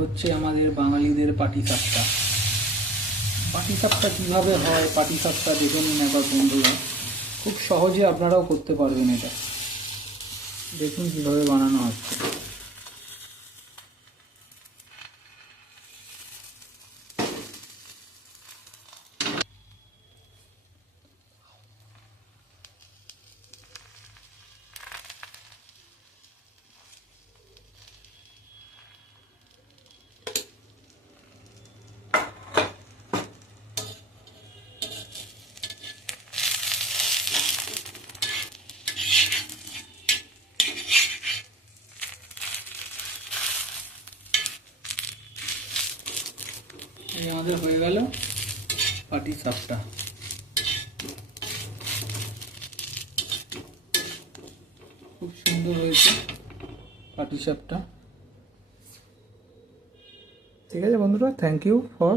হচ্ছে আমাদের বাঙালিদের পাটিসাপটা। পাটিসাপটা কীভাবে হয়, পাটিসাপটা দেখে নিন একবার বন্ধুরা। খুব সহজে আপনারাও করতে পারবেন এটা। দেখুন কীভাবে বানানো হচ্ছে। এই আমাদের হয়ে গেল পাটিসাপটা। খুব সুন্দর হয়েছে পাটিসাপটা। ঠিক আছে বন্ধুরা, থ্যাংক ইউ ফর